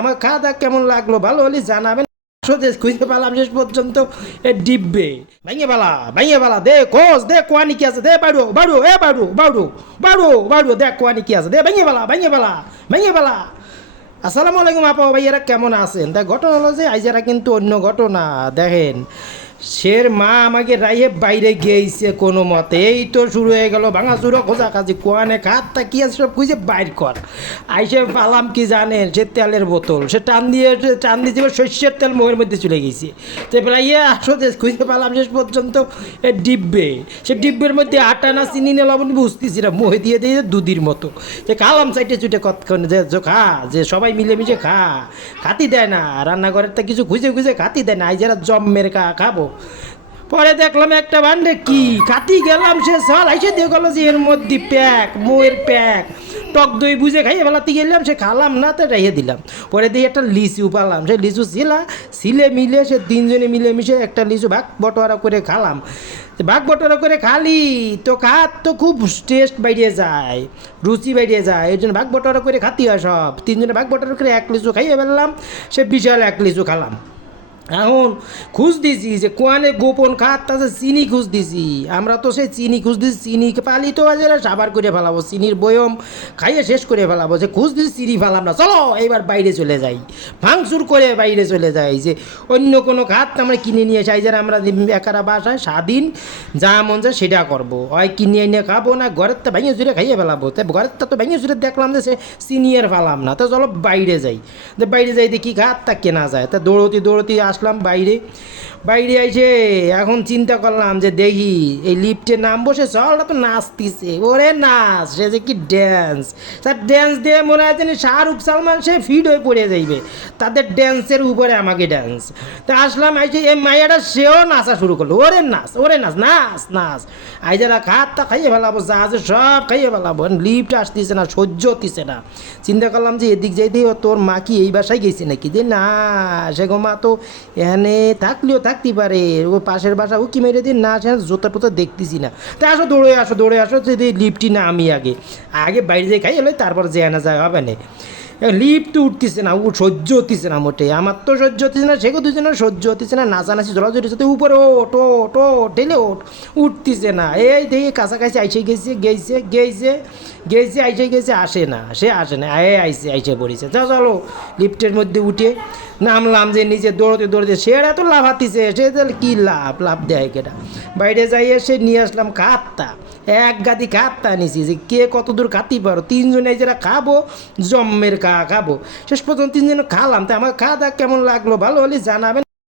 আমার খাওয়া দাওয়া কেমন লাগলো ভালো হলে জানাবেন। খুঁজতে পারলাম শেষ পর্যন্ত ডিব্বে ভাইয়ে পালা দে খোঁজ দে কোয়ানি কি আছে দে বাড়ু বাড়ু এ বাড়ু বাড়ু বাড়ু বাড়ু দেখ কোয়ানি কি আছে দে ভাইয়ে পালা। আসসালামু আলাইকুম আপা ভাইয়ারা কেমন আছেন? তা ঘটনা হলো যে আইজারা কিন্তু অন্য ঘটনা দেখেন। শের মা আমাকে রাইয়ে বাইরে গিয়েছে কোনো মতে, এই তো শুরু হয়ে গেল ভাঙাচুরো খোঁজাখাজি কোয়ানে খাত তা কি আছে সব খুঁজে বাইর কর। আইসে পালাম কি জানেন, সে তেলের বোতল, সে টান দিয়ে সর্ষের তেল মুখের মধ্যে চলে গেছে। তো প্রায় আসলে খুঁজে পালাম শেষ পর্যন্ত ডিব্বে, সে ডিব্বের মধ্যে আটা না চিনি না লবণ বুঝতেছি না, মুহে দিয়ে দিয়ে দুধের মতো। যে খালাম সাইটে চুটে কতক্ষণ যে খা, যে সবাই মিলেমিশে খাতি দেয় না, রান্নাঘরের তা কিছু খুঁজে খুঁজে খাতি দেয় না, আইজারা জম্মের খাবো। পরে দেখলাম একটা বান্ডে কি খাতি গেলাম, সে সল আইসে দিয়ে গেল যে এর মধ্যে মোয়ের প্যাক টক দই বুঝে খাইয়ে ফেলাতে গেলাম, সে খালাম না তো রাইয়ে দিলাম। পরে দিয়ে একটা লিচু পালাম, সে লিচু ছিলে মিলে সে তিনজনে মিলেমিশে একটা লিচু ভাগ বটোয়ারা করে খালাম। ভাগ বটোয়ারা করে খালি তো তো খুব টেস্ট বাইরে যায়, রুচি বাইরে যায়, এই জন্য ভাগ বটোয়ারা করে খাতি হয় সব। তিনজনে ভাগ বটোয়ারা করে এক লিচু খাইয়ে ফেললাম, সে বিশাল এক লিচু খালাম। এখন খুঁজ দিছি যে কোয়ানে গোপন খাত আছে, চিনি খুঁজ দিছি। আমরা তো সেই চিনি খুঁজ দিছি, চিনি পালি তো আজ সাবার করে ফেলাবো, চিনির বয়ম খাইয়ে শেষ করে ফেলাবো। যে খুঁজ দিছি চিনি ফেলাম না, চলো এইবার বাইরে চলে যাই, ভাঙচুর করে বাইরে চলে যাই। যে অন্য কোনো খাত আমরা কিনে নিয়ে যাই, যারা আমরা একারা বাসায় স্বাধীন যা মন যায় সেটা করবো, হয় কিনে এনে খাবো না ঘরের তো ভেঙে চুরে খাইয়ে ফেলাবো। তাই ঘরের তো ভেঙে চুরে দেখলাম যে সে চিনি আর ফেলাম না, তো চলো বাইরে যাই। বাইরে যাই দেখি খাত তা কেনা যায়, তা দৌড়তি আসলাম বাইরে আইসে এখন চিন্তা করলাম যে দেখি এই লিফটে নামবো, সে চলটা তো নাচতিছে, ওরে নাচ, সে যে কি ড্যান্স, তার ড্যান্স দিয়ে মনে হয় যেন শাহরুখ সালমান সে ফিট হয়ে পড়ে যাইবে, তাদের ড্যান্সের উপরে আমাকে ড্যান্স। তা আসলাম আইসে এই মাইয়াটা সেও নাচা শুরু করলো, ওরে নাচ নাচ আইজারা খাতটা খাইয়ে ফেলাবো, যা আছে সব খাইয়ে ফেলাবো। লিফট আসতেছে না, সহ্য হতেছে না। চিন্তা করলাম যে এদিক যাই দিয়ে তোর মা কি এই বাসায় গেছে নাকি, যে না সে গো মা তো এখানে থাকলেও থাকতে পারে, ও পাশের বাসা ও কি মেরে দিন না, সে জোতার পোতা দেখতেছি না। তা দৌড়ে আসো যদি লিফটই না আমি আগে বাইরে যাই খাই এলো, তারপর যে আনা যায় হবে না। লিফট তো উঠতেছে না, ও সহ্য হতেছে না মোটে, আমার তো সহ্য হতেছে না, সেগো দুজনের সহ্য হতেছে না, নাচানাচি জড়াজড়ি সাথে উপরে ওট ঢেলে উঠতেছে না। এই দেখি কাছাকাছি আইসে গেছে আইসে গেছে, আসে না আইসে পড়েছে। চলো লিফটের মধ্যে উঠে নামলাম, যে নিচে দৌড়তে সেটা তো লাফাতিছে, সে তাহলে কী লাভ দেয় কেটা। বাইরে যাইয়ে সে নিয়ে আসলাম খাত্তা, এক গাদি খাত্তা নিছি, যে কে কত দূর খাতি পারো। তিনজনে যারা খাবো জম্মের খাবো, শেষ পর্যন্ত তিনজনে খালাম। তা আমার খাওয়া দাওয়া কেমন লাগলো ভালো হলে জানাবেন।